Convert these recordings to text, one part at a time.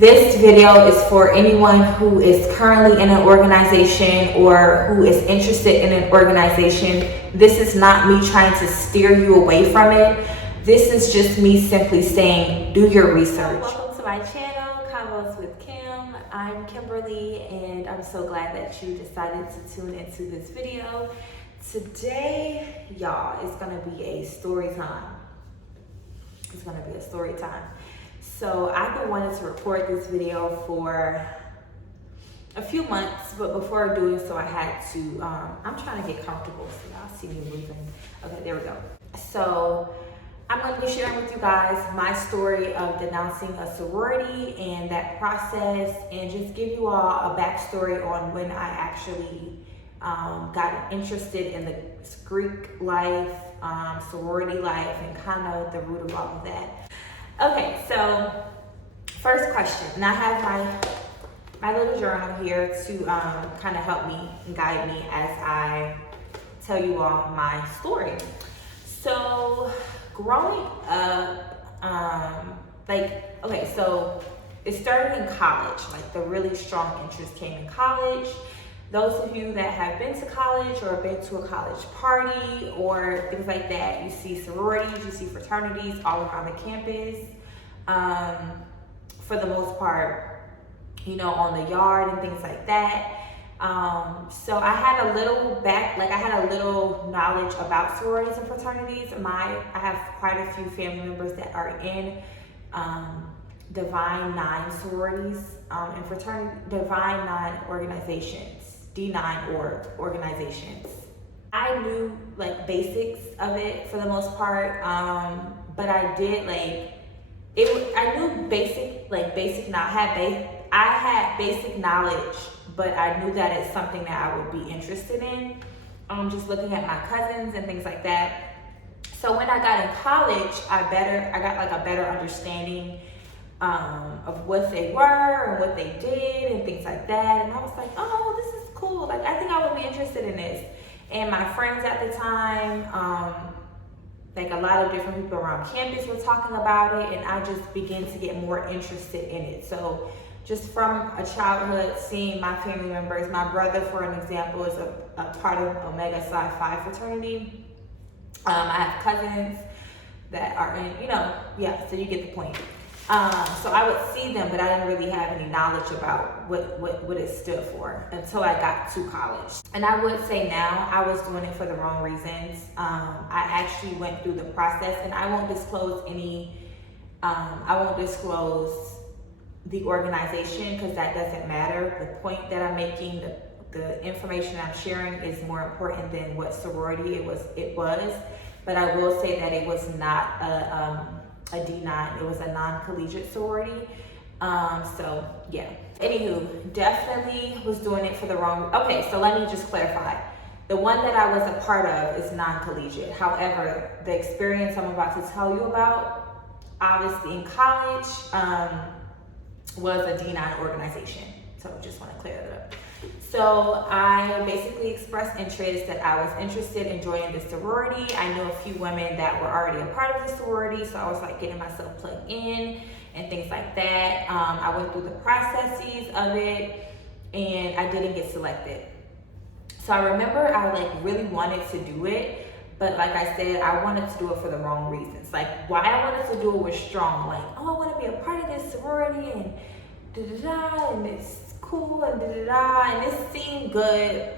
This video is for anyone who is currently in an organization or who is interested in an organization. This is not me trying to steer you away from it. This is just me simply saying, do your research. Welcome to my channel, Convos with Kim. I'm Kimberly, and I'm so glad that you decided to tune into this video. Today, y'all, it's gonna be a story time. It's gonna be a story time. So I've been wanting to record this video for a few months, but before doing so, I had to, I'm trying to get comfortable so y'all see me moving. Okay, there we go. So I'm going to be sharing with you guys my story of denouncing a sorority and that process, and just give you all a backstory on when I actually got interested in the Greek life, sorority life, and kind of the root of all of that. Okay, so first question, and I have my little journal here to kind of help me and guide me as I tell you all my story. So growing up, so it started in college. Like the really strong interest came in college. Those of you that have been to college or been to a college party or things like that, you see sororities, you see fraternities all around the campus. For the most part, you know, on the yard and things like that. So I had a little knowledge about sororities and fraternities. I have quite a few family members that are in Divine Nine sororities and fraternity, Divine Nine organizations, D9 organizations. I knew like basics of it for the most part, but I did I knew I had basic knowledge, but I knew that it's something that I would be interested in. Just looking at my cousins and things like that. So when I got in college, I got like a better understanding of what they were and what they did and things like that. And I was like, oh, this is cool. Like, I think I would be interested in this. And my friends at the time, like a lot of different people around campus were talking about it, and I just began to get more interested in it. So just from a childhood, seeing my family members, my brother, for an example, is a part of Omega Psi Phi fraternity. I have cousins that are in, so you get the point. So I would see them, but I didn't really have any knowledge about what it stood for until I got to college. And I would say now I was doing it for the wrong reasons. I actually went through the process, and I won't disclose the organization because that doesn't matter. The point that I'm making, the information I'm sharing is more important than what sorority it was. But I will say that it was not a D9, it was a non-collegiate sorority. So yeah. Anywho, definitely was doing it for the wrong. Okay, so let me just clarify. The one that I was a part of is non-collegiate. However, the experience I'm about to tell you about, obviously in college, was a D9 organization. So just want to clear that up. So I basically expressed interest that I was interested in joining the sorority. I knew a few women that were already a part of the sorority, so I was like getting myself plugged in and things like that. I went through the processes of it, and I didn't get selected. So I remember I really wanted to do it, but like I said, I wanted to do it for the wrong reasons. Like why I wanted to do it was strong. Like, oh, I want to be a part of this sorority and da-da-da, and it's cool and da-da-da, and it seemed good,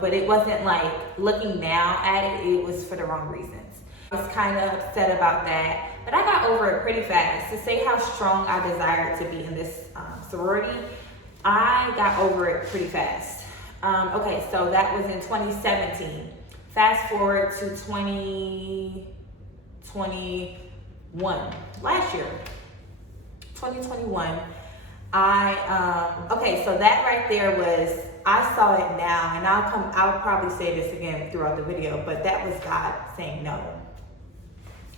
but it wasn't like, looking now at it, it was for the wrong reasons. I was kind of upset about that, but I got over it pretty fast. To say how strong I desired to be in this sorority, I got over it pretty fast. Okay, so that was in 2017. Fast forward to 2021, last year, 2021. So that right there was, I saw it now, and I'll probably say this again throughout the video, but that was God saying no.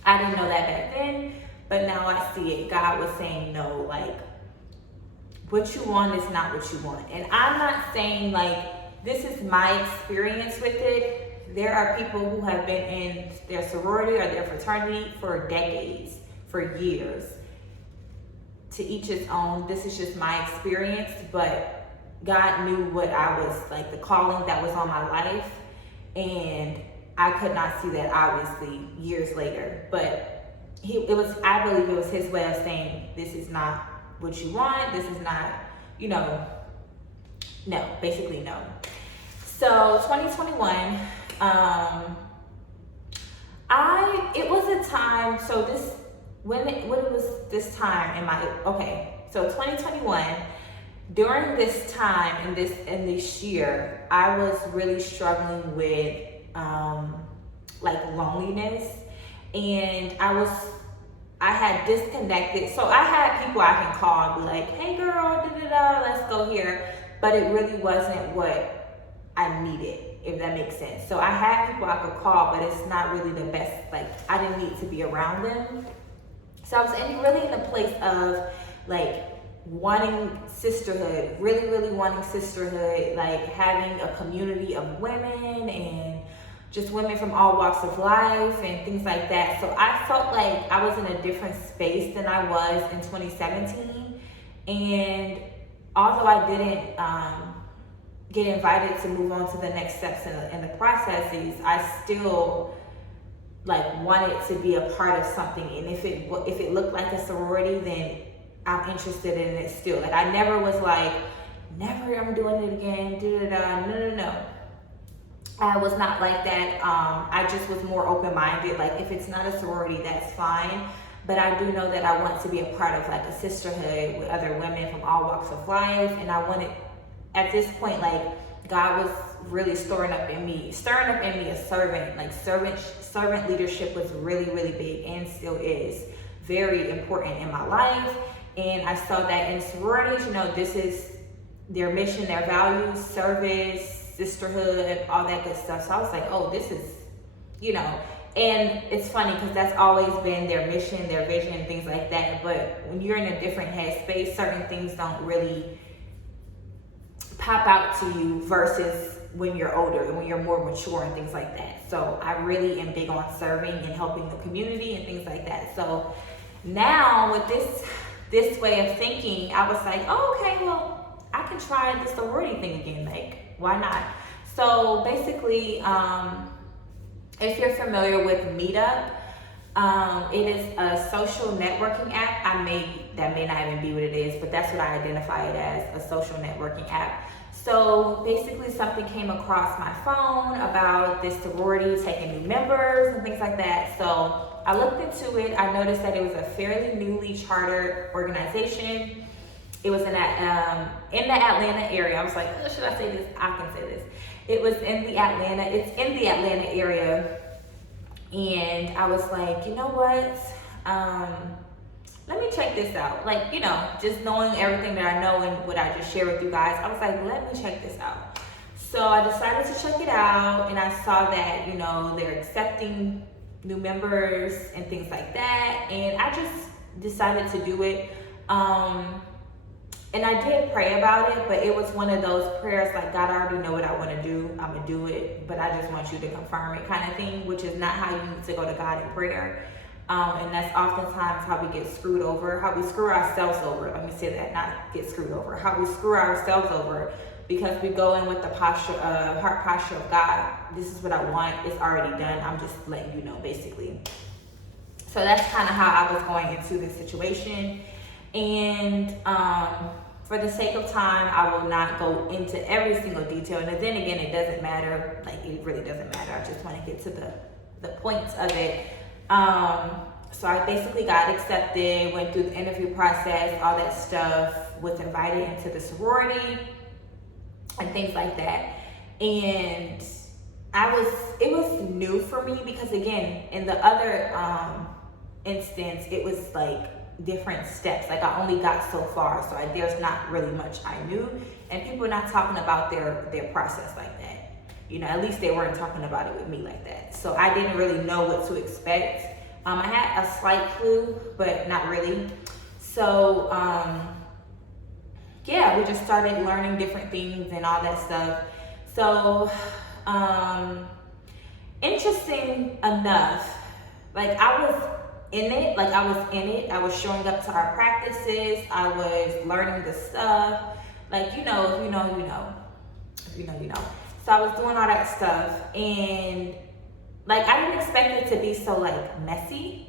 I didn't know that back then, but now I see it. God was saying no, like, what you want is not what you want. And I'm not saying this is my experience with it. There are people who have been in their sorority or their fraternity for decades, for years. to each his own. This is just my experience, but God knew what I was, like the calling that was on my life. And I could not see that obviously years later, but I believe it was his way of saying, this is not what you want. This is not, no, basically no. So 2021, it was a time, so so 2021, during this time in this year, I was really struggling with like loneliness, and I had disconnected. So I had people I can call and be like, hey girl, let's go here. But it really wasn't what I needed, if that makes sense. So I had people I could call, but it's not really the best. Like, I didn't need to be around them. So I was really in a place of like wanting sisterhood, really wanting sisterhood, like having a community of women and just women from all walks of life and things like that. So I felt like I was in a different space than I was in 2017. And although I didn't get invited to move on to the next steps in the processes, I still like wanted to be a part of something. And if it looked like a sorority, then I'm interested in it still. Like, I never was like, never, I'm doing it again, no. I was not like that. I just was more open-minded. Like, if it's not a sorority, that's fine. But I do know that I want to be a part of like a sisterhood with other women from all walks of life. And I wanted, at this point, like, God was really stirring up in me a servant. Like, servant leadership was really big, and still is very important in my life. And I saw that in sororities, this is their mission, their values, service, sisterhood, all that good stuff. So I was like, oh, this is, and it's funny because that's always been their mission, their vision, things like that. But when you're in a different headspace, certain things don't really pop out to you versus when you're older and when you're more mature and things like that. So I really am big on serving and helping the community and things like that. So now with this way of thinking, I was like, oh, okay, well, I can try the sorority thing again. Like, why not? So basically, if you're familiar with Meetup, it is a social networking app. That may not even be what it is, but that's what I identify it as, a social networking app. So basically something came across my phone about this sorority taking new members and things like that. So I looked into it. I noticed that it was a fairly newly chartered organization. It was in the Atlanta area. I was like, oh, should I say this? I can say this. It's in the Atlanta area. And I was like, you know what? Let me check this out. Like, just knowing everything that I know and what I just shared with you guys, I was like, let me check this out. So I decided to check it out, and I saw that, they're accepting new members and things like that. And I just decided to do it. And I did pray about it, but it was one of those prayers like, God, I already know what I want to do. I'm going to do it, but I just want you to confirm it kind of thing, which is not how you need to go to God in prayer. And that's oftentimes how we get screwed over, how we screw ourselves over. Let me say that, not get screwed over. How we screw ourselves over because we go in with the heart posture of God. This is what I want. It's already done. I'm just letting you know, basically. So that's kind of how I was going into this situation. And for the sake of time, I will not go into every single detail. And then again, it doesn't matter. Like, it really doesn't matter. I just want to get to the points of it. So I basically got accepted, went through the interview process, all that stuff, was invited into the sorority and things like that. And it was new for me because, again, in the other instance, it was like different steps. Like, I only got so far, so there's not really much I knew, and people are not talking about their process like that. At least they weren't talking about it with me like that. So I didn't really know what to expect. I had a slight clue, but not really. So we just started learning different things and all that stuff. So interesting enough, like, I was in it. Like I was in it. I was showing up to our practices. I was learning the stuff. Like, if you know, you know. If you know, you know. So I was doing all that stuff, and like I didn't expect it to be so like messy.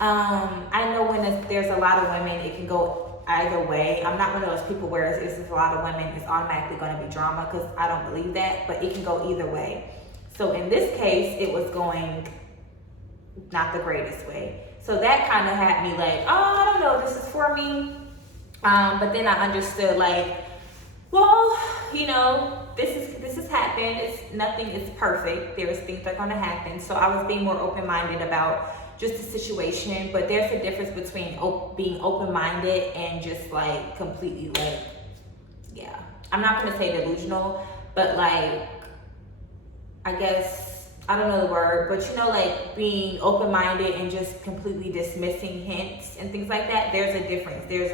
I know when there's a lot of women, it can go either way. I'm not one of those people where if there's a lot of women, it's automatically going to be drama, because I don't believe that, but it can go either way. So in this case, it was going not the greatest way. So that kind of had me like, oh, I don't know, this is for me. But then I understood like, well, you know, this has happened. Nothing is perfect. There's things that are going to happen. So I was being more open-minded about just the situation. But there's a difference between being open-minded and just like completely like, yeah. I'm not going to say delusional, but like, I guess, I don't know the word, but you know, like being open-minded and just completely dismissing hints and things like that. There's a difference. There's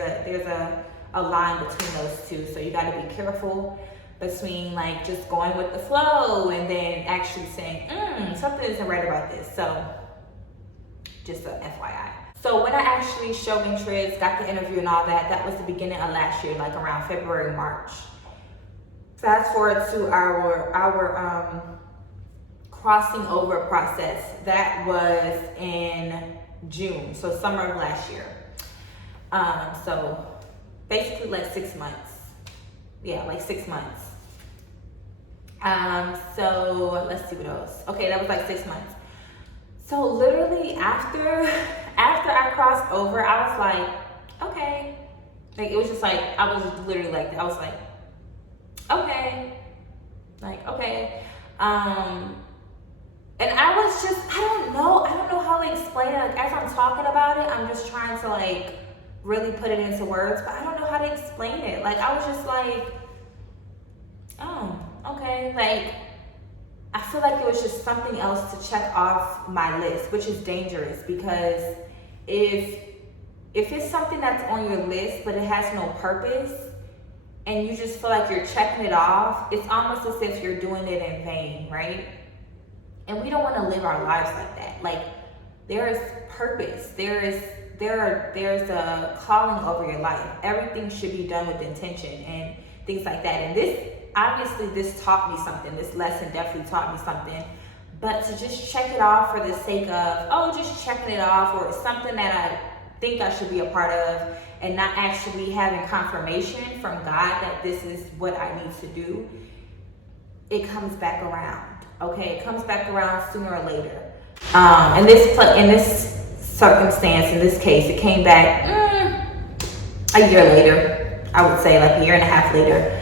a line between those two. So you got to be careful between like just going with the flow and then actually saying, something isn't right about this. So just a FYI. So when I actually showed interest, got the interview and all that, that was the beginning of last year, like around February, March. Fast forward to our crossing over process. That was in June, so summer of last year. So basically like 6 months. Yeah, like 6 months. So let's see what else. Okay, that was like 6 months. So literally after I crossed over, I was like, okay. Like it was just like, I was literally like that. I was like, okay. Like, okay. And I was just, I don't know how to explain it. Like as I'm talking about it, I'm just trying to like really put it into words, but I don't know how to explain it. Like I was just like, oh, okay. Like I feel like it was just something else to check off my list, which is dangerous, because if it's something that's on your list but it has no purpose and you just feel like you're checking it off, it's almost as if you're doing it in vain, right? And we don't want to live our lives like that. Like there is purpose. There's a calling over your life. Everything should be done with intention and things like that. And this taught me something. This lesson definitely taught me something. But to just check it off for the sake of, just checking it off, or something that I think I should be a part of, and not actually having confirmation from God that this is what I need to do, it comes back around. Okay, it comes back around sooner or later. In this circumstance, in this case, it came back a year later. I would say like a year and a half later.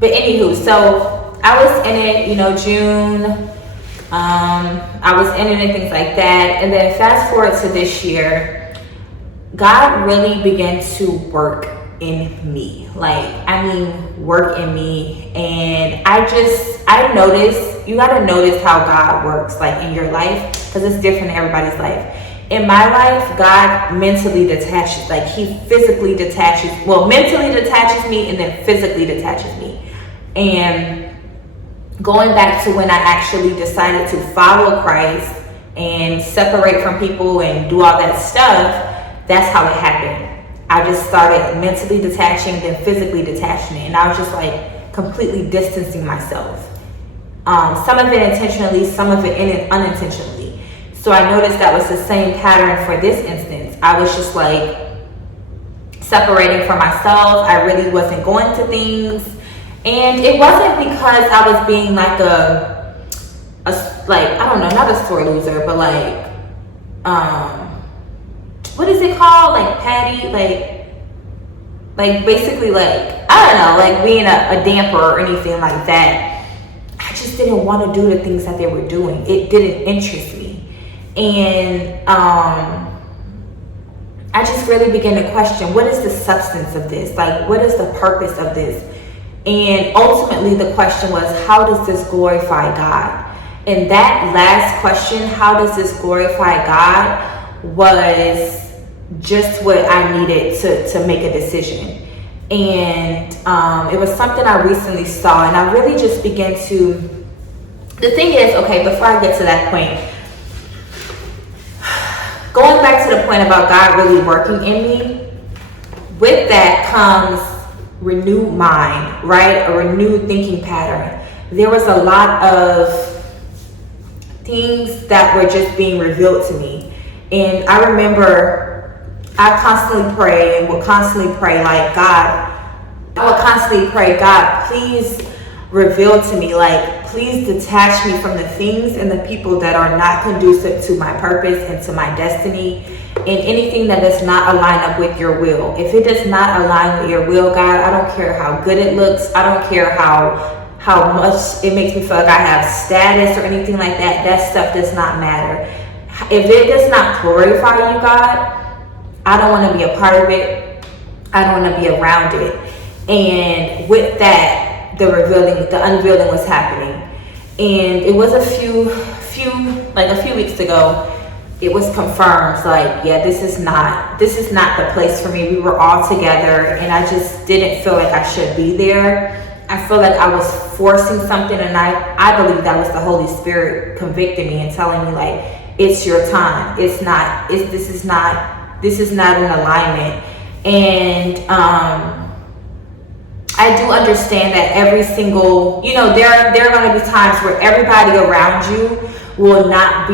But anywho, so I was in it, June. I was in it and things like that. And then fast forward to this year, God really began to work in me. Work in me. And I noticed, you gotta notice how God works in your life, because it's different in everybody's life. In my life, God mentally detaches, he physically detaches, mentally detaches me and then physically detaches me. And going back to when I actually decided to follow Christ and separate from people and do all that stuff, that's how it happened. I just started mentally detaching, then physically detaching it. And I was just completely distancing myself. Some of it intentionally, some of it unintentionally. So I noticed that was the same pattern for this instance. I was just separating from myself. I really wasn't going to things. And it wasn't because I was being I don't know, not a sore loser, but what is it called? Patty, basically I don't know, being a damper or anything like that. I just didn't want to do the things that they were doing. It didn't interest me. And I just really began to question, what is the substance of this? What is the purpose of this? And ultimately the question was, how does this glorify God? And that last question, how does this glorify God, was just what I needed to make a decision. And it was something I recently saw, and I really just began to, the thing is, okay, before I get to that point, back to the point about God really working in me, with that comes renewed mind, right? A renewed thinking pattern. There was a lot of things that were just being revealed to me. And I remember I constantly pray and would constantly pray like, God, I would constantly pray, God, please reveal to me, like, please detach me from the things and the people that are not conducive to my purpose and to my destiny, and anything that does not align up with your will. If it does not align with your will, God, I don't care how good it looks. I don't care how much it makes me feel like I have status or anything like that. That stuff does not matter. If it does not glorify you, God, I don't want to be a part of it. I don't want to be around it. And with that, the unveiling was happening. And it was a few weeks ago, it was confirmed, like, yeah, this is not the place for me. We were all together and I just didn't feel like I should be there. I feel like I was forcing something, and I believe that was the Holy Spirit convicting me and telling me, like, it's your time. This is not in alignment. And I do understand that every single, there are going to be times where everybody around you will not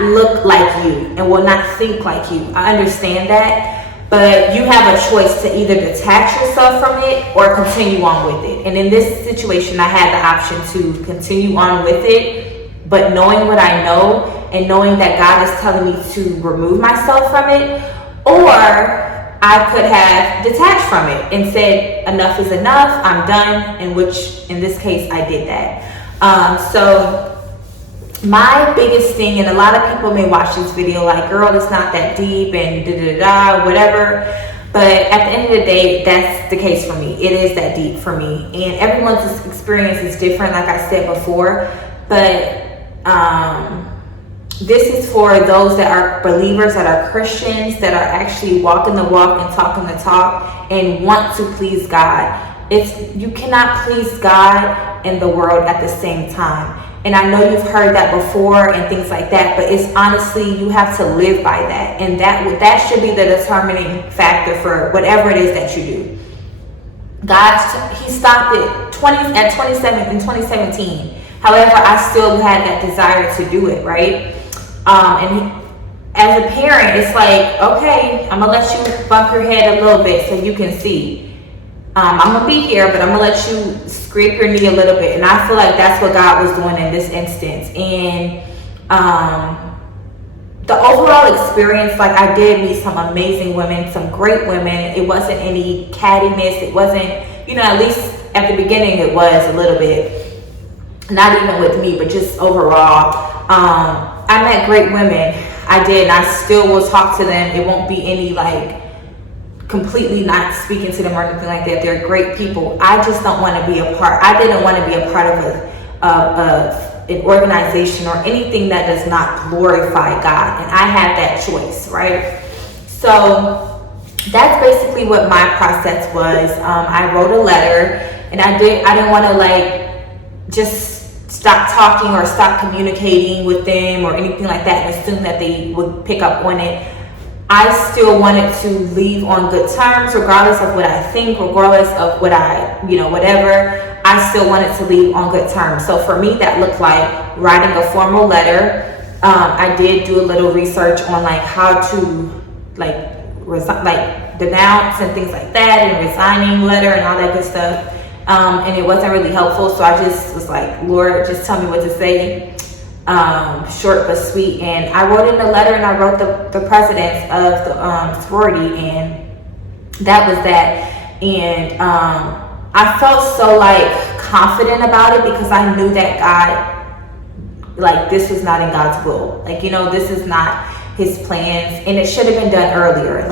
look like you and will not think like you. I understand that. But you have a choice to either detach yourself from it or continue on with it. And in this situation, I had the option to continue on with it, but knowing what I know and knowing that God is telling me to remove myself from it, or I could have detached from it and said, enough is enough, I'm done, in this case, I did that. So my biggest thing, and a lot of people may watch this video like, girl, it's not that deep and whatever. But at the end of the day, that's the case for me. It is that deep for me. And everyone's experience is different, like I said before. But this is for those that are believers, that are Christians, that are actually walking the walk and talking the talk and want to please God. You cannot please God and the world at the same time. And I know you've heard that before and things like that, but it's honestly, you have to live by that. And that should be the determining factor for whatever it is that you do. He stopped it in 2017. However, I still had that desire to do it, right? And as a parent, it's like, okay, I'm gonna let you bump your head a little bit so you can see. I'm gonna be here, but I'm gonna let you scrape your knee a little bit. And I feel like that's what God was doing in this instance. And the overall experience, like, I did meet some amazing women, some great women. It wasn't any cattiness. It wasn't, at least at the beginning it was a little bit, not even with me, but just overall. I met great women. I did, and I still will talk to them. It won't be any like completely not speaking to them or anything like that. They're great people. I just don't want to be a part. I didn't want to be a part of an organization or anything that does not glorify God, and I had that choice, right? So that's basically what my process was. I wrote a letter, and I didn't want to like just stop talking or stop communicating with them or anything like that and assume that they would pick up on it. I still wanted to leave on good terms, regardless of what I think, regardless of what whatever. I still wanted to leave on good terms. So for me, that looked like writing a formal letter. I did do a little research on like how to denounce and things like that, and resigning letter and all that good stuff. And it wasn't really helpful. So I just was like, Lord, just tell me what to say. Short but sweet. And I wrote in the letter, and I wrote the presidents of the sorority, and that was that. And I felt so like confident about it because I knew that God, like, this was not in God's will. Like, this is not his plans, and it should have been done earlier.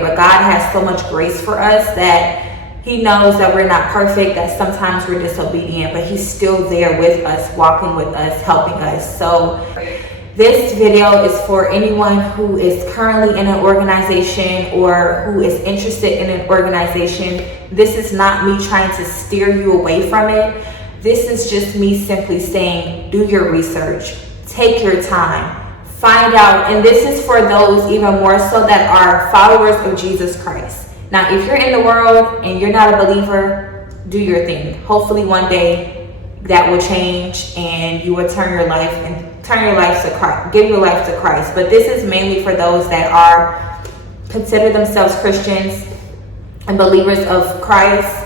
But God has so much grace for us that he knows that we're not perfect, that sometimes we're disobedient, but he's still there with us, walking with us, helping us. So this video is for anyone who is currently in an organization or who is interested in an organization. This is not me trying to steer you away from it. This is just me simply saying, do your research, take your time, find out. And this is for those even more so that are followers of Jesus Christ. Now, if you're in the world and you're not a believer, do your thing. Hopefully one day that will change and you will turn your life to Christ, give your life to Christ. But this is mainly for those that consider themselves Christians and believers of Christ.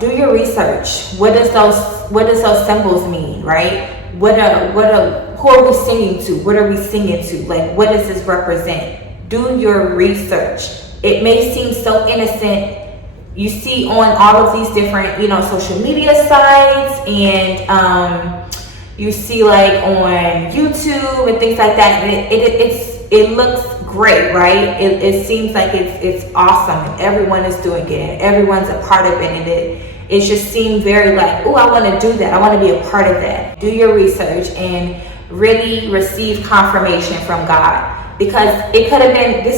Do your research. What does those symbols mean, right? Who are we singing to? What are we singing to? Like, what does this represent? Do your research. It may seem so innocent. You see on all of these different, social media sites, and you see like on YouTube and things like that. And it looks great, right? It seems like it's awesome, and everyone is doing it, and everyone's a part of it, and it just seemed very like, oh, I want to do that. I want to be a part of that. Do your research and really receive confirmation from God. Because this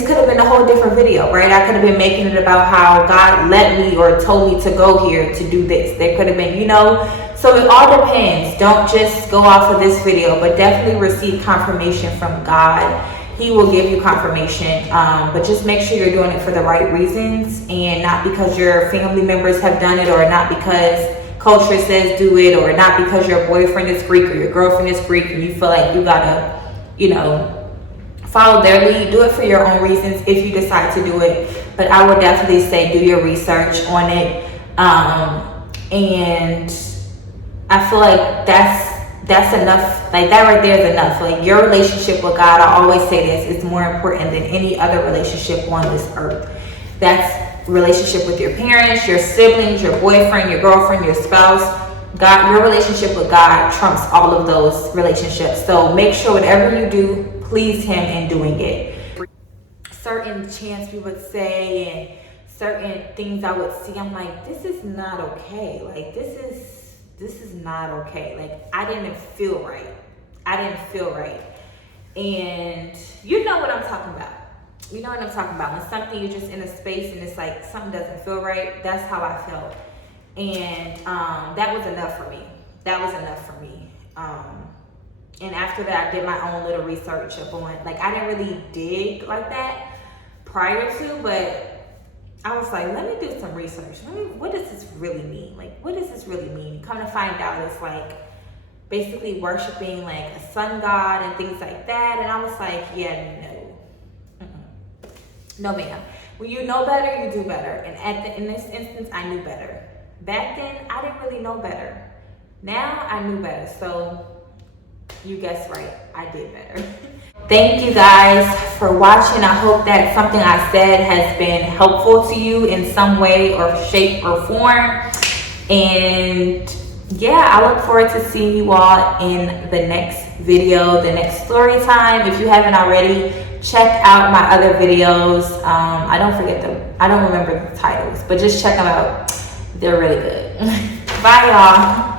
could have been a whole different video, right? I could have been making it about how God led me or told me to go here to do this. There could have been, so it all depends. Don't just go off of this video, but definitely receive confirmation from God. He will give you confirmation, but just make sure you're doing it for the right reasons, and not because your family members have done it, or not because culture says do it, or not because your boyfriend is Greek or your girlfriend is Greek and you feel like you gotta, follow their lead. Do it for your own reasons if you decide to do it. But I would definitely say do your research on it. And I feel like that's enough. Like, that right there is enough. Like, your relationship with God, I always say this, is more important than any other relationship on this earth. That's relationship with your parents, your siblings, your boyfriend, your girlfriend, your spouse. God, your relationship with God trumps all of those relationships. So make sure whatever you do, please Him in doing it. Certain chants we would say and certain things I would see, I'm like, this is not okay. Like, this is not okay. Like, I didn't feel right. And you know what I'm talking about. You know what I'm talking about. When something, you're just in a space and it's like something doesn't feel right. That's how I felt. And that was enough for me. And after that, I did my own little research up on, like, I didn't really dig like that prior to, but I was like, let me do some research. What does this really mean? Like, what does this really mean? Come to find out, it's like basically worshiping like a sun god and things like that. And I was like, yeah, no. No, ma'am. When you know better, you do better. And in this instance, I knew better. Back then, I didn't really know better. Now, I knew better. So, you guessed right, I did better. Thank you guys for watching. I hope that something I said has been helpful to you in some way or shape or form. And yeah, I look forward to seeing you all in the next video, the next story time. If you haven't already, check out my other videos. I don't remember the titles, but just check them out. They're really good. Bye, y'all.